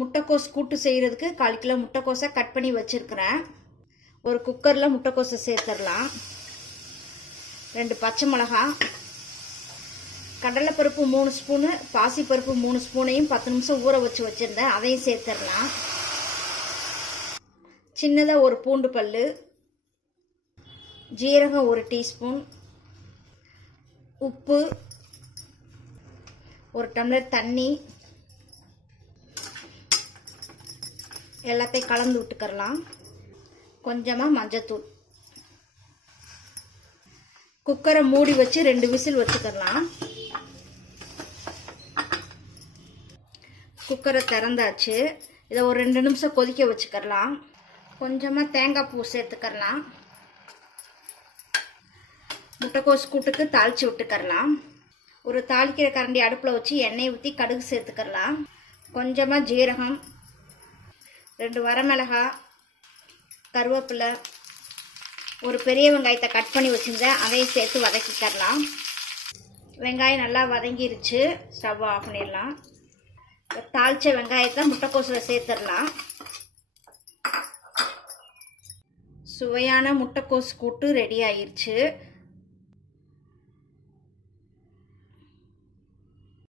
முட்டைக்கோஸ் கூட்டு செய்கிறதுக்கு கால் கிலோ முட்டைக்கோஸை கட் பண்ணி வச்சுருக்கிறேன். ஒரு குக்கரில் முட்டைக்கோஸை சேர்த்துடலாம். ரெண்டு பச்சை மிளகா கடலைப்பருப்பு மூணு ஸ்பூனு பாசிப்பருப்பு மூணு ஸ்பூனையும் பத்து நிமிஷம் ஊற வச்சு வச்சுருந்தேன். அதையும் சேர்த்துடலாம். சின்னதாக ஒரு பூண்டு பல் ஜீரகம் ஒரு டீஸ்பூன் உப்பு ஒரு டம்ளர் தண்ணி எல்லாத்தையும் கலந்து விட்டுக்கரலாம் கொஞ்சமாக மஞ்சத்தூள். குக்கரை மூடி வச்சு ரெண்டு விசில் வச்சுக்கிறலாம். குக்கரை திறந்தாச்சு. இதை ஒரு ரெண்டு நிமிஷம் கொதிக்க வச்சுக்கரலாம் கொஞ்சமாக தேங்காய் பூ சேர்த்துக்கரலாம் முட்டைக்கோஸ் கூட்டுக்கு தாளித்து விட்டுக்கரலாம் ஒரு தாளிக்கிற கரண்டி அடுப்பில் வச்சு எண்ணெய் ஊற்றி கடுகு சேர்த்துக்கரலாம் கொஞ்சமாக ஜீரகம் ரெண்டு வரமிளகா கருவேப்பிலை ஒரு பெரிய வெங்காயத்தை கட் பண்ணி வச்சுருந்தேன். அதையும் சேர்த்து வதக்கிக்கரலாம் வெங்காயம் நல்லா வதங்கிருச்சு. ஸ்டவ் ஆஃப் பண்ணிடலாம். தாளித்த வெங்காயத்தை முட்டைக்கோசில் சேர்த்துடலாம். சுவையான முட்டைக்கோஸ் கூட்டு ரெடி ஆயிடுச்சு